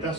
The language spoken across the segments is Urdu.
10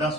10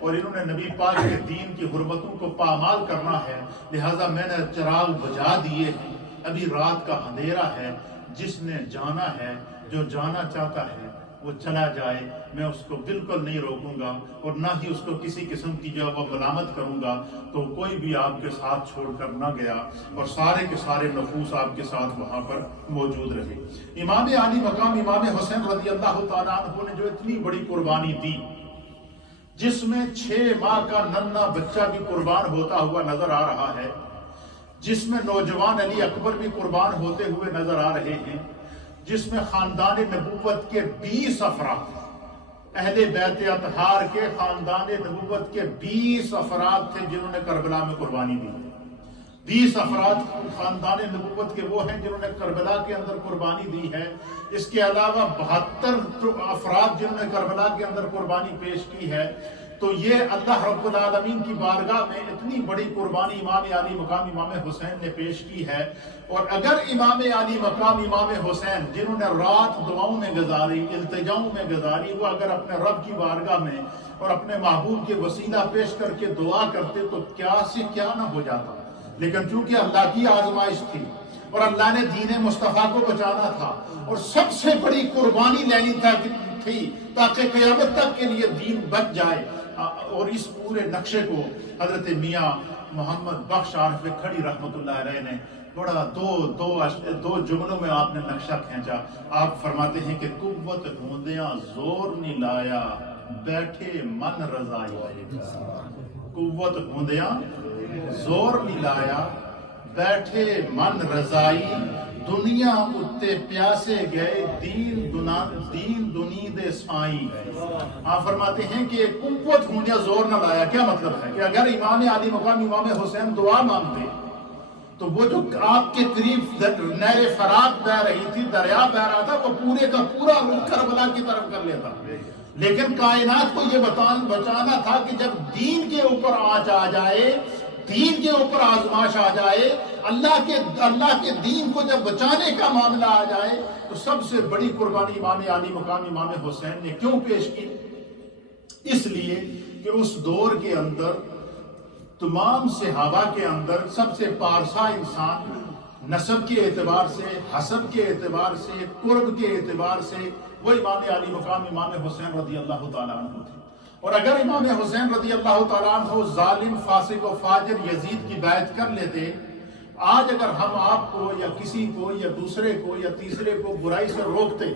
اور انہوں نے نبی پاک کے دین کی حرمتوں کو پامال کرنا ہے، لہٰذا میں نے چراغ بجھا دیے ہیں، ابھی رات کا اندھیرا ہے، جس نے جانا ہے، جو جانا چاہتا ہے وہ چلا جائے، میں اس کو بالکل نہیں روکوں گا اور نہ ہی اس کو کسی قسم کی جو وہ ملامت کروں گا۔ تو کوئی بھی آپ کے ساتھ چھوڑ کر نہ گیا اور سارے کے سارے نفوس آپ کے ساتھ وہاں پر موجود رہے۔ امام عالی مقام امام حسین رضی اللہ تعالیٰ عنہ نے جو اتنی بڑی قربانی دی، جس میں 6 ماہ کا ننھا بچہ بھی قربان ہوتا ہوا نظر آ رہا ہے، جس میں نوجوان علی اکبر بھی قربان ہوتے ہوئے نظر آ رہے ہیں، جس میں خاندان نبوت کے 20 افراد، اہل بیت اطہار کے خاندان نبوت کے 20 افراد تھے جنہوں نے کربلا میں قربانی دی۔ 20 افراد خاندان نبوت کے وہ ہیں جنہوں نے کربلا کے اندر قربانی دی ہے۔ اس کے علاوہ 72 افراد جنہوں نے کربلا کے اندر قربانی پیش کی ہے۔ تو یہ اللہ رب العالمین کی بارگاہ میں اتنی بڑی قربانی امام عالی مقام امام حسین نے پیش کی ہے۔ اور اگر امام عالی مقام امام حسین جنہوں نے رات دعاؤں میں گزاری، التجاؤں میں گزاری، وہ اگر اپنے رب کی بارگاہ میں اور اپنے محبوب کے وسیلہ پیش کر کے دعا کرتے تو کیا سے کیا نہ ہو جاتا، لیکن چونکہ اللہ کی آزمائش تھی اور اللہ نے دین مصطفیٰ کو بچانا تھا اور سب سے بڑی قربانی لینی تھی تاکہ قیامت تک کے لیے دین بچ جائے، اور اس پورے نقشے کو حضرت میاں محمد بخش عارف کھڑی رحمت اللہ علیہ نے بڑا دو جملوں میں آپ نے نقشہ کھینچا۔ آپ فرماتے ہیں کہ قوت ہوندیاں زور نہیں لایا، بیٹھے من رضائی۔ قوت ہوندیاں زور نہیں لایا، بیٹھے من رضائی، دنیا اتے پیاسے گئے دین دنی دے سائیں۔ آپ فرماتے ہیں کہ قوت ہوندیاں زور نہ لایا، کیا مطلب ہے کہ اگر امام عالی مقام امام حسین دعا مانگتے تو وہ جو آپ کے قریب نہر فرات بہ رہی تھی، دریا بہ رہا تھا، وہ پورے کا پورا رخ کربلا کی طرف کر لیتا، لیکن کائنات کو یہ بچانا تھا کہ جب دین کے اوپر آنچ آ جائے، دین کے اوپر آزمائش آ جائے، اللہ کے دین کو جب بچانے کا معاملہ آ جائے تو سب سے بڑی قربانی امام عالی مقام امام حسین نے کیوں پیش کی؟ اس لیے کہ اس دور کے اندر تمام صحابہ کے اندر سب سے پارسا انسان نسب کے اعتبار سے، حسب کے اعتبار سے، قرب کے اعتبار سے وہ امام علی مقام امام حسین رضی اللہ تعالیٰ عنہ تھے۔ اور اگر امام حسین رضی اللہ تعالیٰ عنہ ظالم فاسق و فاجر یزید کی بیعت کر لیتے، آج اگر ہم آپ کو یا کسی کو یا دوسرے کو یا تیسرے کو برائی سے روکتے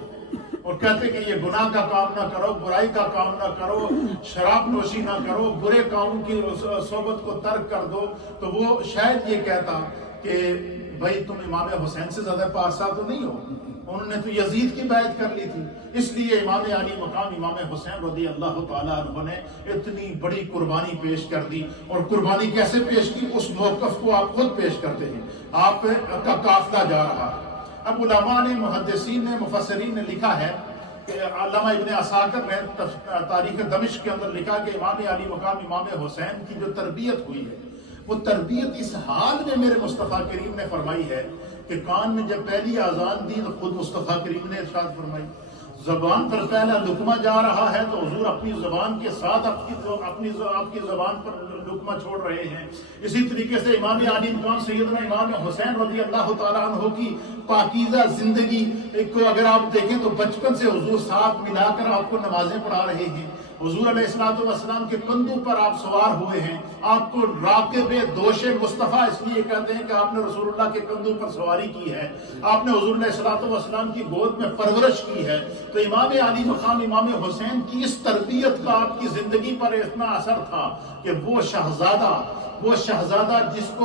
اور کہتے کہ یہ گناہ کا کام نہ کرو، برائی کا کام نہ کرو، شراب نوشی نہ کرو، برے کاموں کی صحبت کو ترک کر دو، تو وہ شاید یہ کہتا کہ بھائی تم امام حسین سے زیادہ پارسا تو نہیں ہو، انہوں نے تو یزید کی بیعت کر لی تھی۔ اس لیے امام علی مقام امام حسین رضی اللہ تعالیٰ عنہ نے اتنی بڑی قربانی پیش کر دی۔ اور قربانی کیسے پیش کی اس موقف کو آپ خود پیش کرتے ہیں۔ آپ کا قافلہ جا رہا ہے، اب علماء نے، محدثین نے، مفسرین نے لکھا ہے کہ علامہ ابن عساکر نے تاریخ دمشق کے اندر لکھا کہ امام علی مقام امام حسین کی جو تربیت ہوئی ہے وہ تربیت اس حال میں میرے مصطفیٰ کریم نے فرمائی ہے کہ کان میں جب پہلی اذان دی تو خود مصطفیٰ کریم نے ارشاد فرمائی، زبان پر پہلا لقمہ جا رہا ہے تو حضور اپنی زبان کے ساتھ آپ کی زبان پر لقمہ چھوڑ رہے ہیں۔ اسی طریقے سے امام علی مقام سیدنا امام حسین رضی اللہ تعالیٰ عنہ کی پاکیزہ زندگی کو اگر آپ دیکھیں تو بچپن سے حضور ساتھ ملا کر آپ کو نمازیں پڑھا رہے ہیں، حضور علیہ السلام کے کندھوں پر آپ سوار ہوئے ہیں، آپ کو راکب دوش مصطفیٰ اس لیے کہتے ہیں کہ آپ نے رسول اللہ کے کندھوں پر سواری کی ہے، آپ نے حضور علیہ السلام کی گود میں پرورش کی ہے۔ تو امام علی مقام امام حسین کی اس تربیت کا آپ کی زندگی پر اتنا اثر تھا کہ وہ شہزادہ جس کو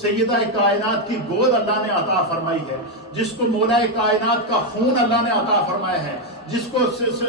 سیدہ کائنات کی گود اللہ نے عطا فرمائی ہے، جس کو مولا کائنات کا خون اللہ نے عطا فرمایا ہے، جس کو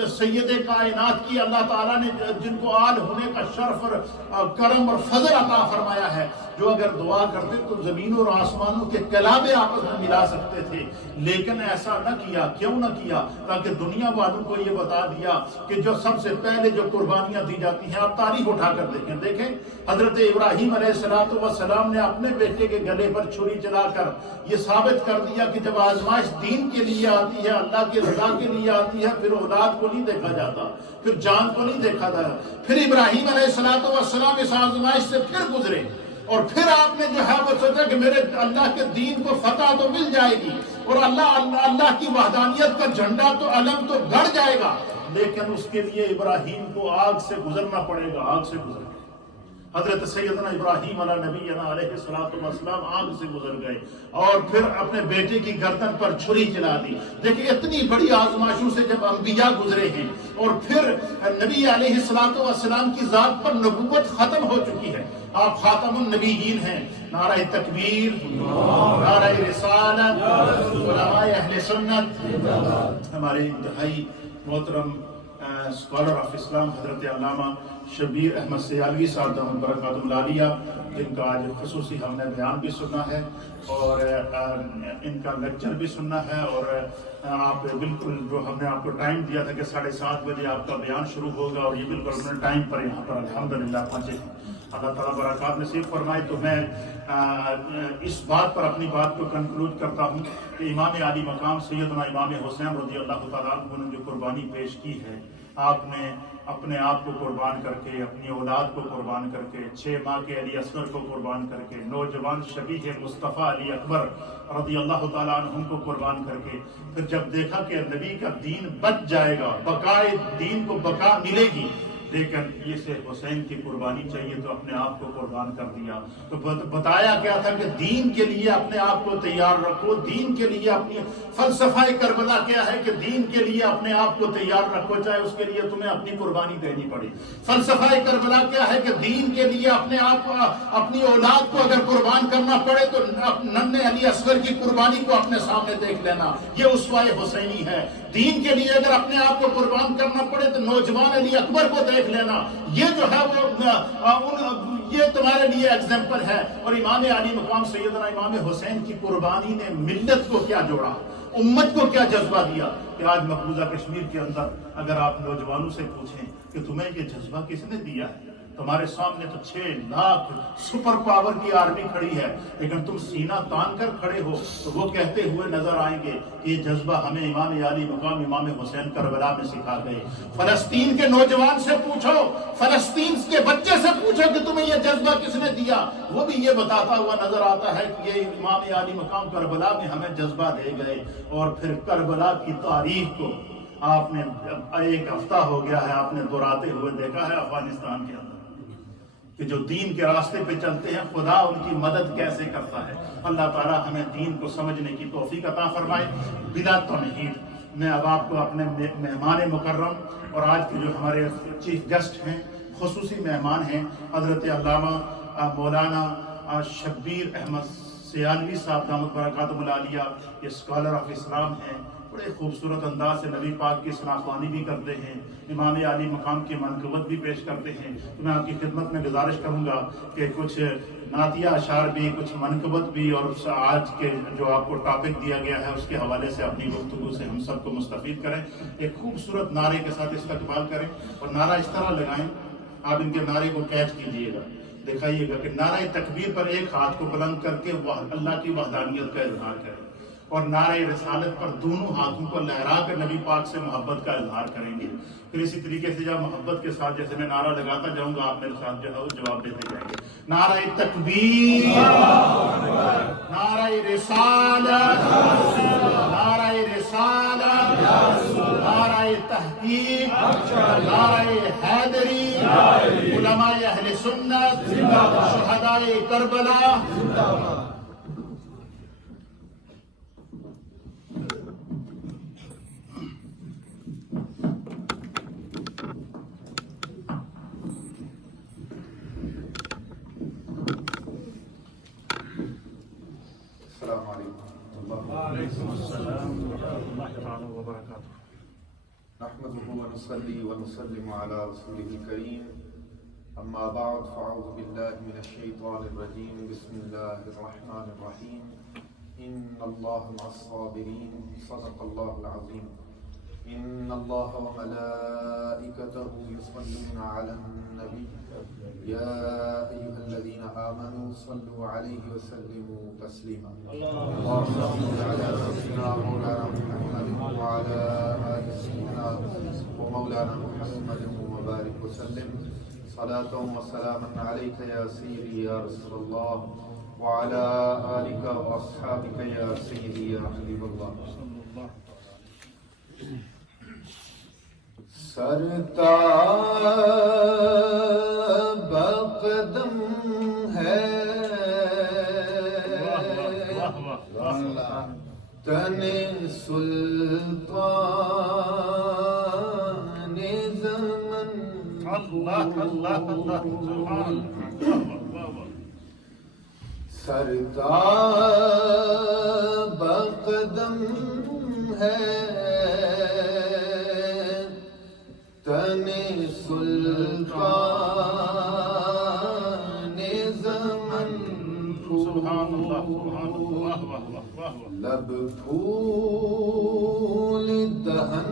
سید کائنات کی اللہ تعالیٰ نے جن کو آل ہونے کا شرف اور کرم اور فضل عطا فرمایا ہے، جو اگر دعا کرتے تو زمینوں اور آسمانوں کے کلابے آپس میں ملا سکتے تھے، لیکن ایسا نہ کیا۔ کیوں نہ کیا؟ تاکہ دنیا والوں کو یہ بتا دیا کہ جو سب سے پہلے جو قربانیاں دی جاتی ہیں، آپ تاریخ اٹھا کر دیکھیں حضرت ابراہیم علیہ السلام نے اپنے بیٹے کے گلے پر چھری چلا کر یہ ثابت کر دیا کہ جب آزمائش دین کے لیے آتی ہے، اللہ کی رضا کے لیے آتی ہے، پھر اولاد کو نہیں دیکھا جاتا، پھر جان کو نہیں دیکھا تھا. پھر ابراہیم علیہ السلام اس آزمائش سے پھر گزرے اور پھر آپ نے جو ہے وہ سوچا کہ میرے اللہ کے دین کو فتح تو مل جائے گی اور اللہ کی وحدانیت کا جھنڈا تو علم تو گڑ جائے گا، لیکن اس کے لیے ابراہیم کو آگ سے گزرنا پڑے گا. آگ سے گزر گئے حضرت سیدنا ابراہیم علیہ نبینا علیہ السلام آگ سے گزر گئے اور پھر اپنے بیٹے کی گردن پر چھری چلا دی. دیکھیں اتنی بڑی آزمائشوں سے جب انبیاء گزرے ہیں اور پھر نبی علیہ السلام کی ذات پر نبوت ختم ہو چکی ہے، آپ خاتم النبیین ہیں. نعرہ تکبیر، نعرہ رسالت، علماء اہل سنت. ہمارے انتہائی محترم اسکالر آف اسلام حضرت علامہ شبیر احمد سیالوی صاحب دامت برکاتہ العالیہ، جن کا آج خصوصی ہم نے بیان بھی سنا ہے اور ان کا لیکچر بھی سننا ہے. اور آپ بالکل جو ہم نے آپ کو ٹائم دیا تھا کہ 7:30 بجے آپ کا بیان شروع ہوگا اور یہ بالکل اپنے ٹائم پر یہاں پر الحمدللہ پہنچے ہیں. اللہ تعالیٰ برکات نصیب فرمائے. تو میں اس بات پر اپنی بات کو کنکلوڈ کرتا ہوں کہ امام عالی مقام سیدنا امام حسین رضی اللہ تعالیٰ عنہ نے جو قربانی پیش کی ہے، آپ نے اپنے آپ کو قربان کر کے، اپنی اولاد کو قربان کر کے، 6 ماہ کے علی اصغر کو قربان کر کے، نوجوان شبیہ مصطفیٰ علی اکبر رضی اللہ تعالیٰ عنہ کو قربان کر کے، پھر جب دیکھا کہ نبی کا دین بچ جائے گا، بقائے دین کو بقا ملے گی، لیکن یہ سے حسین کی قربانی چاہیے تو اپنے آپ کو قربان کر دیا. تو بتایا کیا تھا کہ دین کے لیے اپنے آپ کو تیار رکھو. دین کے لیے اپنی فلسفہ کربلا کیا ہے کہ دین کے لیے اپنے آپ کو تیار رکھو، چاہے اس کے لیے تمہیں اپنی قربانی دینی پڑے. فلسفہ کربلا کیا ہے کہ دین کے لیے اپنے آپ کو، اپنی اولاد کو اگر قربان کرنا پڑے تو ننھے علی اصغر کی قربانی کو اپنے سامنے دیکھ لینا. یہ اسوہ حسینی ہے. دین کے لیے اگر اپنے آپ کو قربان کرنا پڑے تو نوجوان علی اکبر کو دیکھ لینا. یہ جو ہے وہ یہ تمہارے لیے ایگزامپل ہے. اور امام علی مقام سیدنا امام حسین کی قربانی نے ملت کو کیا جوڑا، امت کو کیا جذبہ دیا کہ آج مقبوضہ کشمیر کے اندر اگر آپ نوجوانوں سے پوچھیں کہ تمہیں یہ جذبہ کس نے دیا ہے، تمہارے سامنے تو 6 لاکھ سپر پاور کی آرمی کھڑی ہے، لیکن تم سینہ تان کر کھڑے ہو تو وہ کہتے ہوئے نظر آئیں گے کہ یہ جذبہ ہمیں امام علی مقام امام حسین کربلا میں سکھا گئے. فلسطین کے نوجوان سے پوچھو، فلسطین کے بچے سے پوچھو کہ تمہیں یہ جذبہ کس نے دیا، وہ بھی یہ بتاتا ہوا نظر آتا ہے کہ یہ امام علی مقام کربلا میں ہمیں جذبہ دے گئے. اور پھر کربلا کی تاریخ کو آپ نے 1 ہفتہ ہو گیا ہے، آپ نے دہراتے ہوئے دیکھا ہے افغانستان کے اندر کہ جو دین کے راستے پہ چلتے ہیں خدا ان کی مدد کیسے کرتا ہے. اللہ تعالیٰ ہمیں دین کو سمجھنے کی توفیق عطا فرمائے. بلا تمہید میں اب آپ کو اپنے مہمان مکرم اور آج کے جو ہمارے چیف گیسٹ ہیں، خصوصی مہمان ہیں، حضرت علامہ مولانا شبیر احمد سیالوی صاحب دامت برکاتہ العالیہ، یہ اسکالر آف اسلام ہیں، بڑے خوبصورت انداز سے نبی پاک کی شناخوانی بھی کرتے ہیں، امام علی مقام کی منقبت بھی پیش کرتے ہیں. تو میں آپ کی خدمت میں گزارش کروں گا کہ کچھ نعتیہ اشعار بھی، کچھ منقبت بھی، اور آج کے جو آپ کو ٹاپک دیا گیا ہے اس کے حوالے سے اپنی گفتگو سے ہم سب کو مستفید کریں. ایک خوبصورت نعرے کے ساتھ استقبال کریں اور نعرہ اس طرح لگائیں، آپ ان کے نعرے کو کیچ کیجئے گا، دکھائیے گا کہ نعرہ تکبیر پر ایک ہاتھ کو بلند کر کے اللہ کی وحدانیت کا اظہار کریں اور نعرہ رسالت پر دونوں ہاتھوں کو لہرا کر نبی پاک سے محبت کا اظہار کریں گے. پھر اسی طریقے سے جب محبت کے ساتھ جیسے میں نعرہ لگاتا جاؤں گا آپ میرے ساتھ جو ہے وہ جواب دیتے جائیں گے. نعرہ تکبیر، نعرہ رسالت، نعرہ رسالت، نعرہ تحقیق، نعرہ حیدری، علماء اہل سنت، شہداء کربلا. السلام علیکم وعلیکم السلام ورحمۃ اللہ تعالی وبرکاتہ. نحمده ونصلي ونسلم على رسوله الكريم اما بعد فاعوذ بالله من الشيطان الرجيم بسم الله الرحمن الرحيم ان الله مع الصابرين صدق الله العظيم. ان الله وملائكته يصلون على النبي يا ايها الذين آمنوا صلوا عليه وسلموا تسليما اللهم صل على سيدنا مولانا محمد وعلى آل سيدنا ومولانا محمد وبارك وسلم صلاة وسلاما عليك يا سيدي يا رسول الله وعلى آلك وأصحابك يا سيدي يا حبيب الله سرتاب قدم ہے تن سلطان زمن سرتاب قدم ہے تن سلطان زمن لب پھول دہن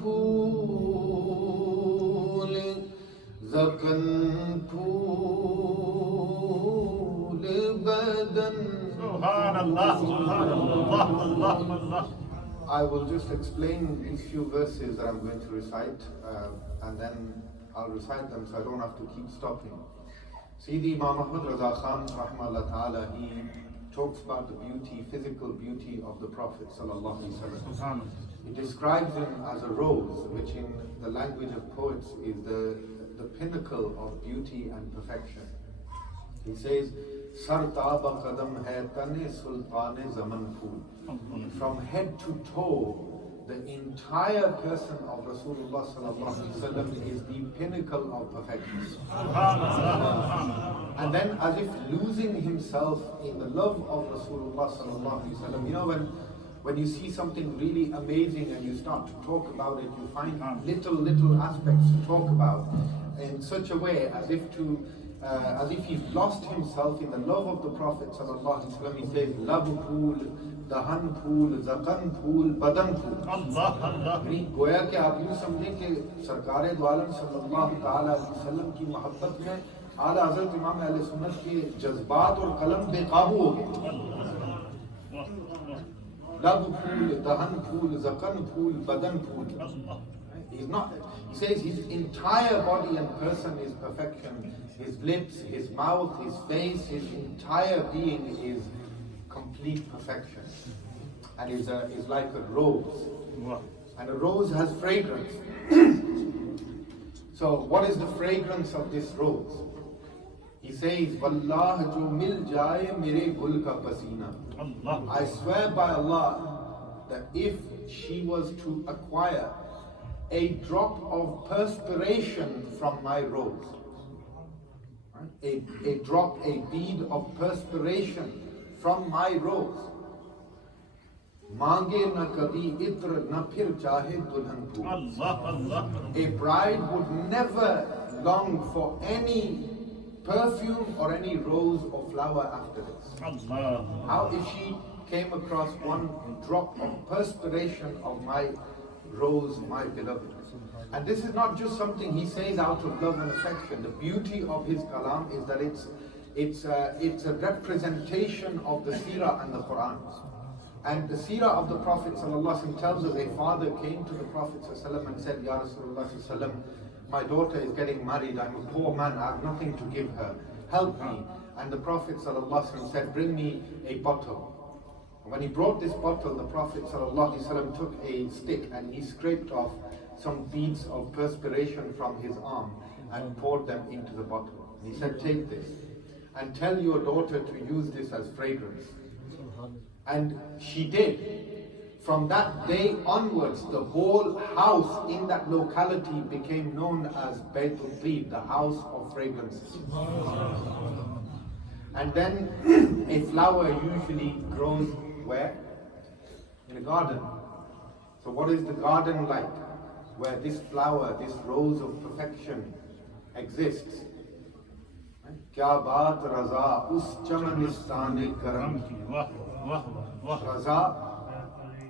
پھول زکن پھول بدن I will just explain these few verses that I'm going to recite and then I'll recite them so I don't have to keep stopping. Sayyidi Imam Ahmad Raza Khan rahmahullah ta'ala, he talks about the beauty, physical beauty of the Prophet sallallahu alaihi wasallam. He describes him as a rose, which in the language of poets is the pinnacle of beauty and perfection. He says, Sar taaba qadam hai tane sultane zaman phool. From head to toe, the entire person of Rasulullah sallallahu alaihi wasallam is the pinnacle of perfection. And then, as if losing himself in the love of Rasulullah sallallahu alaihi wasallam, you know, when you see something really amazing and you start to talk about it, you find little aspects to talk about in such a way as if he's lost himself in the love of the Prophet sallallahu alaihi wasallam. He says, "Lab phool, dahan phool, zakan phool, badan phool." یعنی گویا کہ آپ یوں سمجھیں کہ سرکار دو عالم صلی اللہ تعالی علیہ وسلم کی محبت میں اعلیٰ حضرت امام اہل سنت کے جذبات اور قلم بے قابو ہو گئے. لب پھول, دہن پھول, زکن پھول, بدن پھول. He says his entire body and person is perfection. His lips, his mouth, his face, his entire being is complete perfection. And is like a rose. And a rose has fragrance. So what is the fragrance of this rose? He says, Wallah jo mil jaye mere gul ka pasina. I swear by Allah that if she was to acquire a drop of perspiration from my rose, a bead of perspiration from my rose, مانگے نہ کبھی عطر نہ پھر چاہے دلہن پھول. A bride would never long for any perfume or any rose or flower after this. How if she came across one drop of perspiration of my rose, my beloved? And this is not just something he says out of love and affection. The beauty of his kalam is that it's a representation of the seerah and the Quran. And the seerah of the Prophet ﷺ tells us a father came to the Prophet ﷺ and said, Ya Rasulullah ﷺ, my daughter is getting married, I'm a poor man, I have nothing to give her, help me. And the Prophet ﷺ said, bring me a bottle. When he brought this bottle, the Prophet ﷺ took a stick and he scraped off some beads of perspiration from his arm and poured them into the bottle. He said, take this and tell your daughter to use this as fragrance. And she did. From that day onwards, the whole house in that locality became known as Baytul Tib, the house of fragrances. And then a flower usually grows where? In a garden. So what is the garden like? Where this flower, this rose of perfection exists. Kya baat raza us chamanistane karam ki. Raza,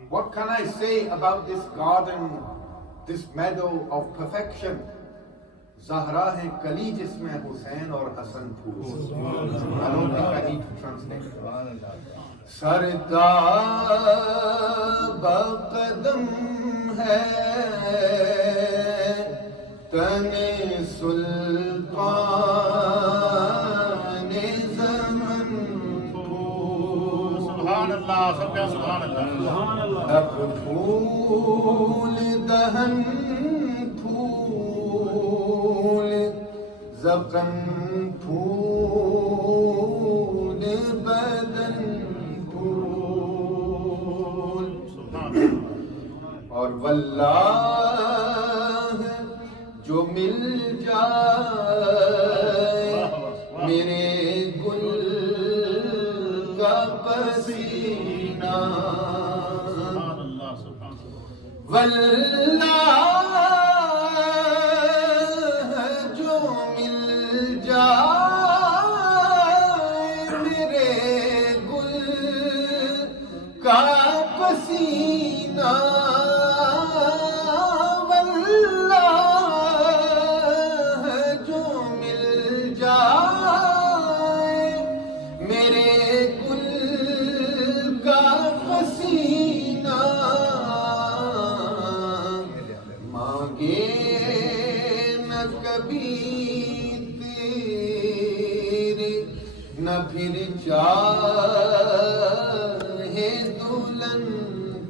what can I say about this garden, this meadow of perfection? Zahra ہے کلی جس میں حسین اور حسن پھول. I don't think I need to translate. سرتاب قدم ہے تن سلطان زمن پھول. سبحان اللہ، سب کا سبحان اللہ. لب پھول دہن پھول زقن پھول بدن پھول. اور واللہ جو مل جائے میرے گل کا پسینہ. واللہ جو مل جائے میرے گل کا پسینہ. واللہ جو مل جائے میرے گل کا پسینہ. مانگے نہ کبھی تیرے نہ پھر چاہے دلہن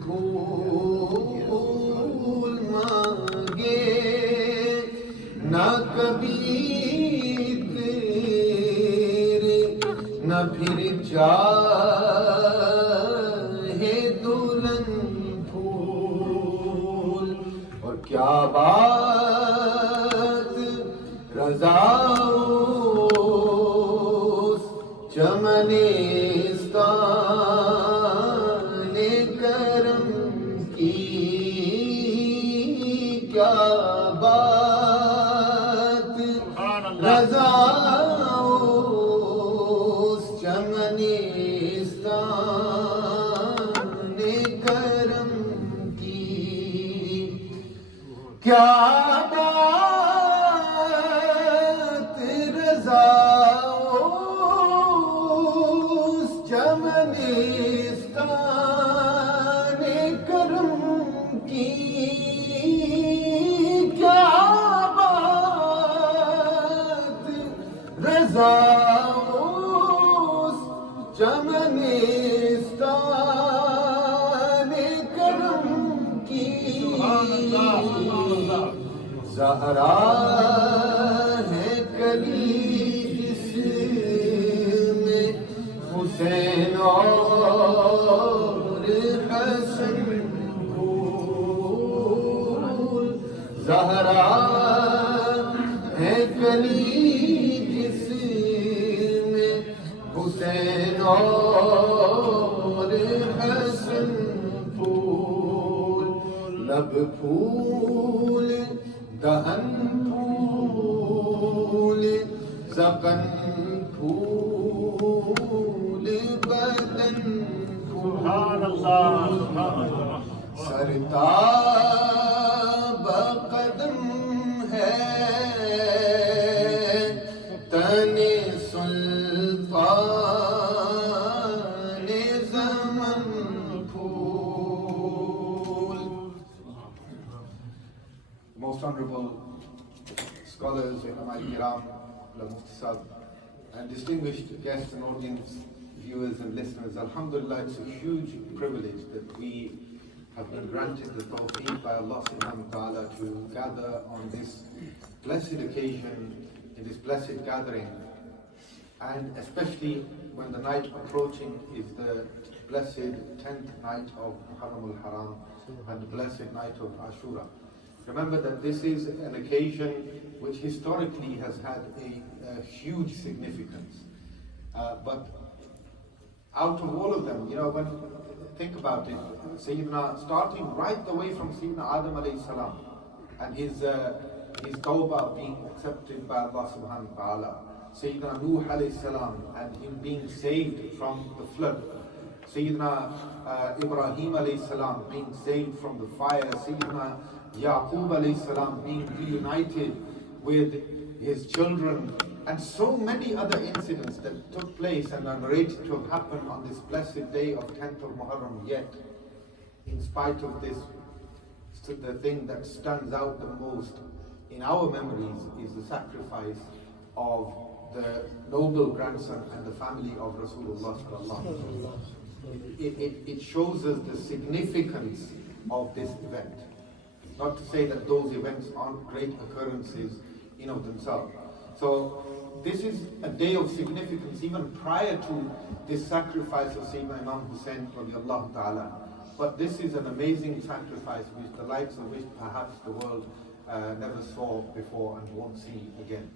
پھول. مانگے نہ کبھی تیرے نہ پھر چاہے دلہن پھول. اور کیا بات رضا اس چمنستان کرم کی. کیا بات رضا اس چمنستان کرم کی. کیا بات رضا اس چمنستان کرم کی. کیا بات رضا اس چمنستان کرم کی. زہرا ہے کلی جس میں حسین اور حسن پھول. زہرا ہے کلی جس میں حسین اور حسن پھول. لب پھول دہن پھول زقن پھول بدن سبحان اللہ، سبحان اللہ. سرتاب قدم ہے تن سلطان زمن پھول. Most honorable scholars, ulama kiram, Mufti Sahib, and distinguished guests and audience viewers and listeners, alhamdulillah, it's a huge privilege that we have been granted the tawfiq by Allah subhanahu wa ta'ala to gather on this blessed occasion, in this blessed gathering, and especially when the night approaching is the blessed 10th night of Muharram al-Haram and the blessed night of Ashura. Remember that this is an occasion which historically has had a huge significance. But out of all of them, when think about it, Sayyidina, starting right the way from Sayyidina Adam alayhi salam and his tawbah being accepted by Allah subhanahu wa ta'ala, Sayyidina Nuh alayhi salam and him being saved from the flood, Sayyidina Ibrahim alayhi salam being saved from the fire, Sayyidina Yaqub alayhi salam being reunited with his children, and so many other incidents that took place and are narrated to have happened on this blessed day of 10th of Muharram. Yet, in spite of this, the thing that stands out the most in our memories is the sacrifice of the noble grandson and the family of Rasulullah sallallahu alaihi wasallam. It shows us the significance of this event. Not to say that those events aren't great occurrences in of themselves. So this is a day of significance even prior to this sacrifice of Sayyidina Imam Hussain radiallahu ta'ala. But this is an amazing sacrifice which the likes of which perhaps the world never saw before and won't see again.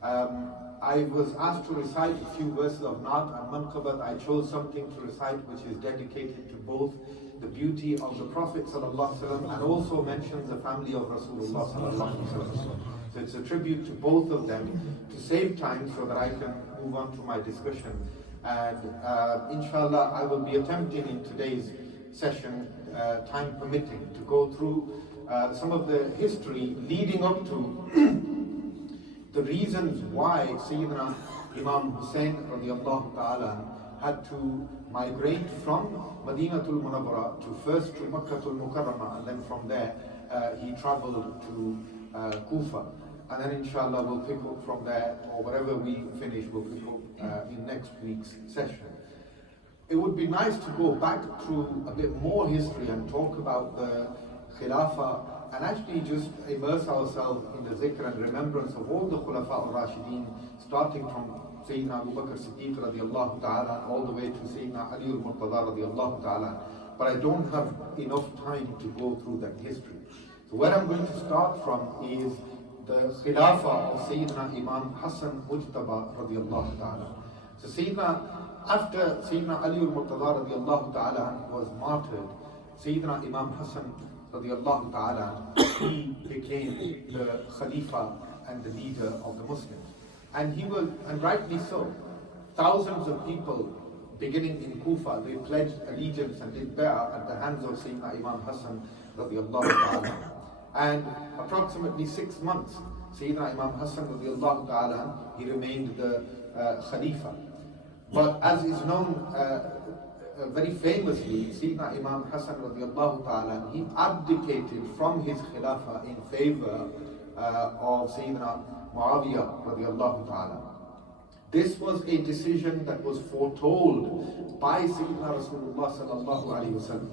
I was asked to recite a few verses of Naat and Manqabat. I chose something to recite which is dedicated to both the beauty of the Prophet ﷺ and also mentions the family of Rasulullah ﷺ. So it's a tribute to both of them to save time so that I can move on to my discussion. And inshallah, I will be attempting in today's session, time permitting, to go through some of the history leading up to the reasons why Sayyidina Imam Hussain radiallahu ta'ala had to migrate from Madinatul Munawwara to first to Makkatul Mukarramah, and then from there he traveled to Kufa. And then inshallah we'll pick up from there, or wherever we finish we'll pick up in next week's session. It would be nice to go back through a bit more history and talk about the Khilafah and actually just immerse ourselves in the zikr and remembrance of all the Khulafa al-Rashideen, starting from Sayyidina Abu Bakr Siddiq radiallahu ta'ala all the way to Sayyidina Ali al-Murtada radiallahu ta'ala. But I don't have enough time to go through that history. So where I'm going to start from is the Khilafah of Sayyidina Imam Hassan Mujtaba radiallahu ta'ala. So after Sayyidina Ali al-Murtada radiallahu ta'ala was martyred, Sayyidina Imam Hassan radiallahu ta'ala, he became the Khalifa and the leader of the Muslims. And he was, and rightly so, thousands of people beginning in Kufa, they pledged allegiance and did bay'ah at the hands of Sayyidina Imam Hassan radiallahu ta'ala. And approximately 6 months, Sayyidina Imam Hassan radiallahu ta'ala, he remained the Khalifa. But as is known very famously, Sayyidina Imam Hassan radiallahu ta'ala, he abdicated from his Khilafah in favor of Sayyidina Muawiyah radiallahu ta'ala. This was a decision that was foretold by Sayyidina Rasulullah sallallahu alayhi wa sallam.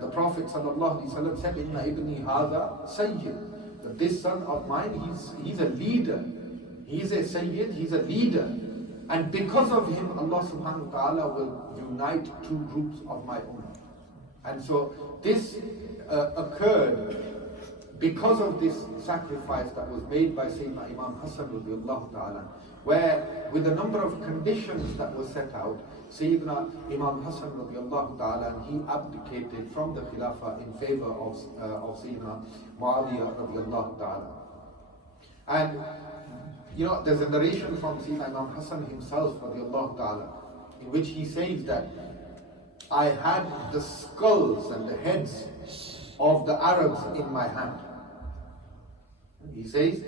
The Prophet sallallahu alayhi wa sallam said, Inna ibni hadha sayyid, that this son of mine, he's a leader. He's a sayyid, he's a leader. And because of him, Allah subhanahu wa ta'ala will unite two groups of my ummah. And so this occurred because of this sacrifice that was made by Sayyidina Imam Hassan radiallahu ta'ala, where with a number of conditions that were set out, Sayyidina Imam Hassan radiallahu ta'ala, he abdicated from the Khilafah in favor of Sayyidina Muawiyah radiallahu ta'ala. And you know, there's a narration from Sayyidina Imam Hassan himself radiallahu ta'ala, in which he says that I had the skulls and the heads of the Arabs in my hand. He says,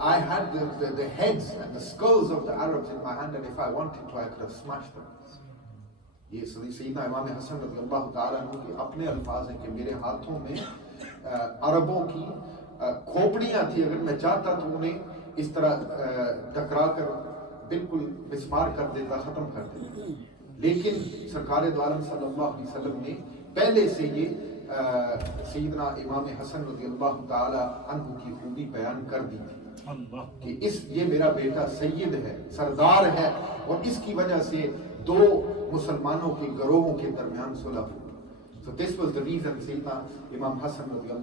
I had the heads and the skulls of the Arabs in my hand, and if I wanted to, I could have smashed them. یہ سیدنا امام حسن رضی اللہ تعالیٰ عنہ کے اپنے الفاظ ہیں کہ میرے ہاتھوں میں عربوں کی کھوپڑیاں تھیں، اگر میں چاہتا تو انہیں اس طرح ٹکرا کر بالکل مسمار کر دیتا، ختم کر دیتا، لیکن سرکار دو عالم صلی اللہ علیہ وسلم نے پہلے سے یہ سیدنا امام حسن رضی اللہ تعالیٰ عنہ کی خوبی بیان کر دی تھی کہ یہ میرا بیٹا سید ہے، سردار ہے، اور اس کی وجہ سے دو مسلمانوں کے گروہوں کے درمیان صلح ہوئی. So this was the reason Sayyidina Imam Hassan radiallahu